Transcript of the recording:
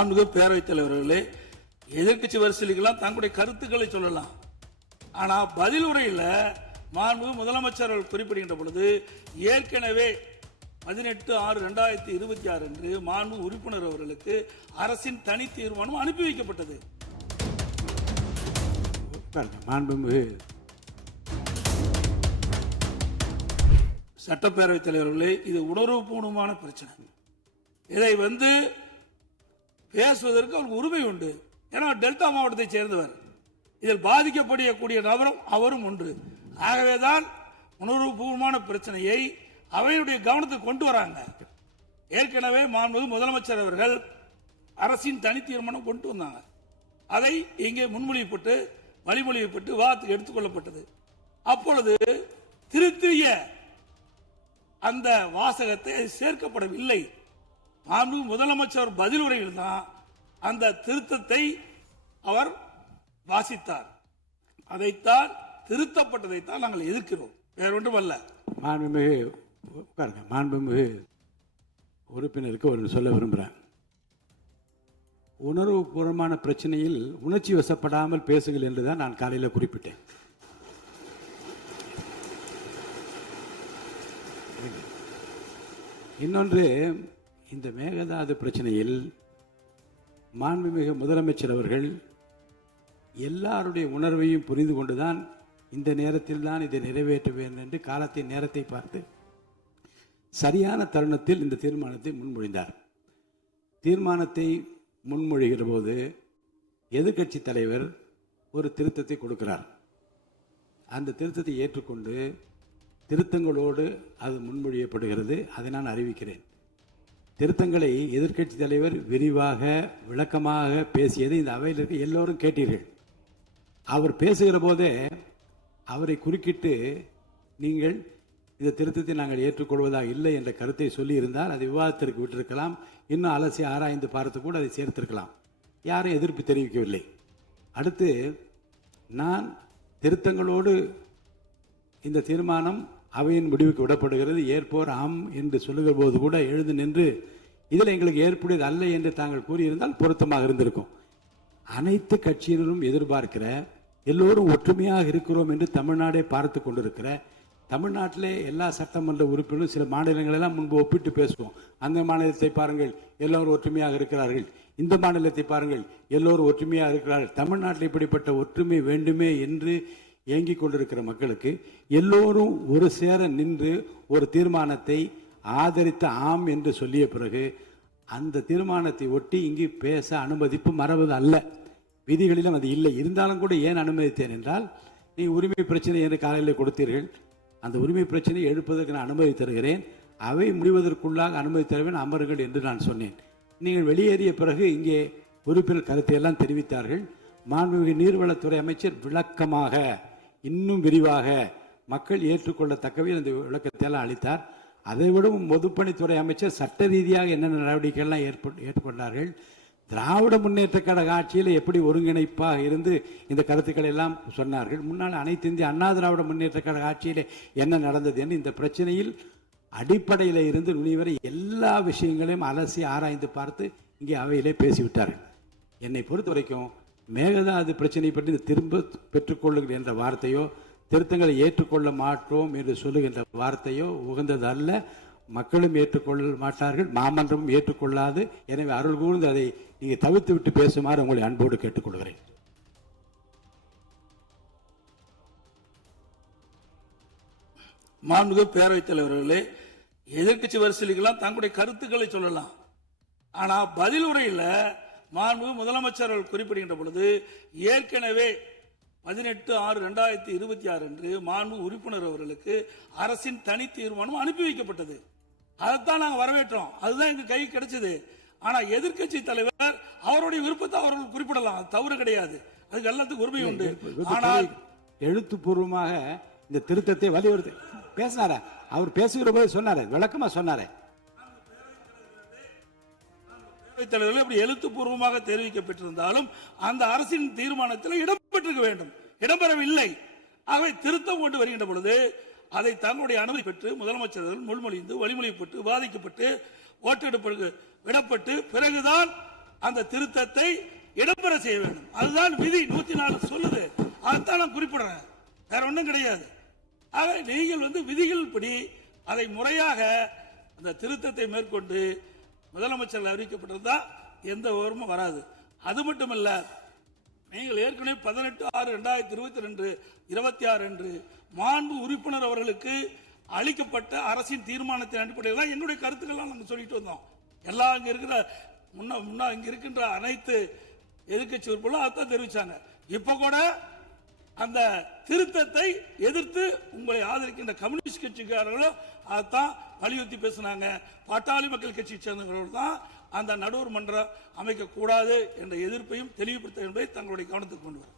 மாண்புமிகு பேரவைத் தலைவர்களே, எதிர்க்கட்சி வரிசைகளுக்கெல்லாம் தங்களுடைய கருத்துக்களை சொல்லலாம். ஆனா பதில் உரையில் மாண்புமிகு முதலமைச்சர் அவர்கள் குறிப்பிடுகின்ற பொழுது ஏற்கனவே 18/6/2026 அன்று மாண்புமிகு உறுப்பினர் அவர்களுக்கு அரசின் தனி தீர்மானம் அனுப்பி வைக்கப்பட்டது. மாண்புமிகு சட்டப்பேரவைத் தலைவர்களே, இது உணர்வுபூர்வமான பிரச்சனை. இதை பேசுவதற்கு அவருக்கு உரிமை உண்டு. ஏன்னா டெல்டா மாவட்டத்தை சேர்ந்தவர், இதில் பாதிக்கப்படக்கூடிய நபரும் அவரும் ஒன்று. ஆகவேதான் உணர்வுபூர்வமான பிரச்சனையை அவையுடைய கவனத்துக்கு கொண்டு வராங்க. ஏற்கனவே மாண்புமிகு முதலமைச்சர் அவர்கள் அரசின் தனி தீர்மானம் கொண்டு வந்தாங்க. அதை இங்கே முன்மொழியப்பட்டு வழிமொழியப்பட்டு விவாதத்துக்கு எடுத்துக் கொள்ளப்பட்டது. அப்பொழுது திருத்திய அந்த வாசகத்தை சேர்க்கப்படவில்லை. மாண்புமிகு முதலமைச்சர் பதில் உரையில் தான் அந்த திருத்தத்தை அவர் வாசித்தார். அதைத்தான் திருத்தப்பட்டதைத்தான் நாங்கள் எதிர்க்கிறோம், வேற ஒன்றும் அல்ல. மாண்புமிகு உறுப்பினருக்கு ஒரு சொல்ல விரும்புகிறேன். உணர்வுபூர்வமான பிரச்சனையில் உணர்ச்சி வசப்படாமல் பேசுங்கள் என்றுதான் நான் காலையில் குறிப்பிட்டேன். இன்னொன்று, இந்த மேகதாது பிரச்சனையில் மாண்புமிகு முதலமைச்சர் அவர்கள் எல்லாருடைய உணர்வையும் புரிந்து கொண்டுதான் இந்த நேரத்தில் தான் இதை நிறைவேற்ற வேண்டும் என்று காலத்தின் நேரத்தை பார்த்து சரியான தருணத்தில் இந்த தீர்மானத்தை முன்மொழிந்தார். தீர்மானத்தை முன்மொழிகிற போது எதிர்க்கட்சி தலைவர் ஒரு திருத்தத்தை கொடுக்கிறார். அந்த திருத்தத்தை ஏற்றுக்கொண்டு திருத்தங்களோடு அது முன்மொழியப்படுகிறது. அதை நான் அறிவிக்கிறேன். திருத்தங்களை எதிர்க்கட்சி தலைவர் விரிவாக விளக்கமாக பேசியது இந்த அவையில் இருக்க எல்லோரும் கேட்டீர்கள். அவர் பேசுகிற போதே அவரை குறுக்கிட்டு நீங்கள் இந்த திருத்தத்தை நாங்கள் ஏற்றுக்கொள்வதாக இல்லை என்ற கருத்தை சொல்லியிருந்தால் அதை விவாதத்திற்கு விட்டிருக்கலாம். இன்னும் அலசி ஆராய்ந்து பார்த்து கூட அதை சேர்த்திருக்கலாம். யாரும் எதிர்ப்பு தெரிவிக்கவில்லை. அடுத்து, நான் திருத்தங்களோடு இந்த தீர்மானம் அவையின் முடிவுக்கு விடப்படுகிறது, ஏற்போர் ஆம் என்று சொல்லுகிற போது கூட எழுந்து நின்று இதில் எங்களுக்கு ஏற்புடையது அல்ல என்று தாங்கள் கூறியிருந்தால் பொருத்தமாக இருந்திருக்கும். அனைத்து கட்சியினரும் எதிர்பார்க்கிற, எல்லோரும் ஒற்றுமையாக இருக்கிறோம் என்று தமிழ்நாடே பார்த்து கொண்டிருக்கிற, தமிழ்நாட்டிலே எல்லா சட்டமன்ற உறுப்பினரும் சில மாநிலங்களெல்லாம் முன்பு ஒப்பிட்டு பேசுவோம். அந்த மாநிலத்தை பாருங்கள், எல்லோரும் ஒற்றுமையாக இருக்கிறார்கள். இந்த மாநிலத்தை பாருங்கள், எல்லோரும் ஒற்றுமையாக இருக்கிறார்கள். தமிழ்நாட்டில் இப்படிப்பட்ட ஒற்றுமை வேண்டுமே என்று இயங்கிக் கொண்டிருக்கிற மக்களுக்கு எல்லோரும் ஒரு சேர நின்று ஒரு தீர்மானத்தை ஆதரித்த ஆம் என்று சொல்லிய பிறகு அந்த தீர்மானத்தை ஒட்டி இங்கு பேச அனுமதிப்பு மறவது அல்ல. விதிகளிலும் அது இல்லை. இருந்தாலும் கூட ஏன் அனுமதித்தேன் என்றால், நீ உரிமை பிரச்சனை என்று காலையில் கொடுத்தீர்கள். அந்த உரிமை பிரச்சனையை எழுப்பதற்கு நான் அனுமதி தருகிறேன். அவை முடிவதற்குள்ளாக அனுமதி தருவேன், அமருங்கள் என்று நான் சொன்னேன். நீங்கள் வெளியேறிய பிறகு இங்கே உறுப்பினர் கருத்தை எல்லாம் தெரிவித்தார்கள். மாண்புமிகு நீர்வளத்துறை அமைச்சர் விளக்கமாக இன்னும் விரிவாக மக்கள் ஏற்றுக்கொள்ளத்தக்கவே அந்த விளக்கத்தை எல்லாம் அளித்தார். அதைவிடவும் பொதுப்பணித்துறை அமைச்சர் சட்ட ரீதியாக என்னென்ன நடவடிக்கைகள்லாம் ஏற்றுக்கொண்டார்கள். திராவிட முன்னேற்ற கழக ஆட்சியில் எப்படி ஒருங்கிணைப்பாக இருந்து இந்த கருத்துக்களை எல்லாம் சொன்னார்கள். முன்னால் அனைத்து இந்திய அண்ணா திராவிட முன்னேற்ற கழக ஆட்சியில் என்ன நடந்தது என்று இந்த பிரச்சனையில் அடிப்படையில் இருந்து நுனிவரை எல்லா விஷயங்களையும் அலசி ஆராய்ந்து பார்த்து இங்கே அவையிலே பேசிவிட்டார்கள். என்னை பொறுத்த வரைக்கும் மேகதாது பிரச்சனை பற்றி திரும்ப பெற்றுக்கொள்ளுங்கள் என்ற வார்த்தையோ, திருத்தங்களை ஏற்றுக்கொள்ள மாட்டோம் என்று சொல்லுகின்ற வார்த்தையோ உகந்தது அல்ல. மக்களும் ஏற்றுக்கொள்ள மாட்டார்கள், மாமன்றமும் ஏற்றுக்கொள்ளாது. எனவே அருள் கூர்ந்து அதை நீங்கள் தவிர்த்து விட்டு பேசுமாறு உங்களை அன்போடு கேட்டுக்கொள்கிறேன். மாண்புமிகு பேரவைத் தலைவர்களே, எதிர்க்கட்சி வரிசைகளுக்கெல்லாம் தங்களுடைய கருத்துக்களை சொல்லலாம். ஆனா பதில் உரையில் மாண்புமிகு முதலமைச்சர் அவர்கள் குறிப்பிடுகின்ற பொழுது ஏற்கனவே 18/6/2026 அன்று மாண்புமிகு உறுப்பினர் அவர்களுக்கு அரசின் தனி தீர்மானம் அனுப்பி வைக்கப்பட்டது. அதைத்தான் நாங்கள் வரவேற்றோம். அதுதான் எங்க கை கிடைச்சது. ஆனா எதிர்க்கட்சி தலைவர் அவருடைய விருப்பத்தை அவர்கள் குறிப்பிடலாம், அது தவறு கிடையாது. அதுக்கு எல்லாத்துக்கும் உரிமை உண்டு. ஆனால் எழுத்துப்பூர்வமாக இந்த திருத்தத்தை வலியுறுத்தி பேசினார, அவர் பேசுகிற போது சொன்னாரு, விளக்கமா சொன்னாரு. தலைவர்கள் இப்படி எழுத்துப்பூர்வமாக தெரிவிக்கப்பட்டிருந்தாலும் அந்த அரசின் தீர்மானத்தில் இடம்பெற்றிருக்க வேண்டும், இடம்பெறவில்லை. ஆகவே திருத்தம் கொண்டு வருகின்ற பொழுது அதை தங்களுடைய அனுமதி பெற்று முதலமைச்சர்கள் முன்மொழிந்து வழிமொழியப்பட்டு விவாதிக்கப்பட்டு ஓட்டெடுப்பு விடப்பட்டு பிறகுதான் அந்த திருத்தத்தை இடம்பெற செய்ய வேண்டும். அதுதான் விதி 104 சொல்லுது. அதைத்தான் நான் குறிப்பிடுறேன், வேற ஒன்றும் கிடையாது. ஆக நீங்கள் விதிகள் படி அதை முறையாக அந்த திருத்தத்தை மேற்கொண்டு முதலமைச்சர் அறிவிக்கப்பட்டிருந்தா எந்த விவரமும் வராது. அது மட்டுமல்ல, நீங்கள் ஏற்கனவே 18/6/2022 அன்று மாண்பு உறுப்பினர் அவர்களுக்கு அளிக்கப்பட்ட அரசின் தீர்மானத்தின் அடிப்படையில் தான் என்னுடைய கருத்துக்கள்லாம் நாங்கள் சொல்லிட்டு வந்தோம். எல்லாம் இங்க இருக்கிற இங்க இருக்கின்ற அனைத்து எதிர்க்கட்சி உறுப்பினர்களும் அதான் தெரிவிச்சாங்க. இப்ப கூட அந்த திருத்தத்தை எதிர்த்து உங்களை ஆதரிக்கின்ற கம்யூனிஸ்ட் கட்சிக்காரர்களும் அதான் வலியுறுத்தி பேசினாங்க. பாட்டாளி மக்கள் கட்சியை சேர்ந்தவர்கள் தான் அந்த நடுவர் மன்றம் அமைக்க கூடாது என்ற எதிர்ப்பையும் தெளிவுபடுத்த என்பதை தங்களுடைய கவனத்துக்கு கொண்டு வரும்.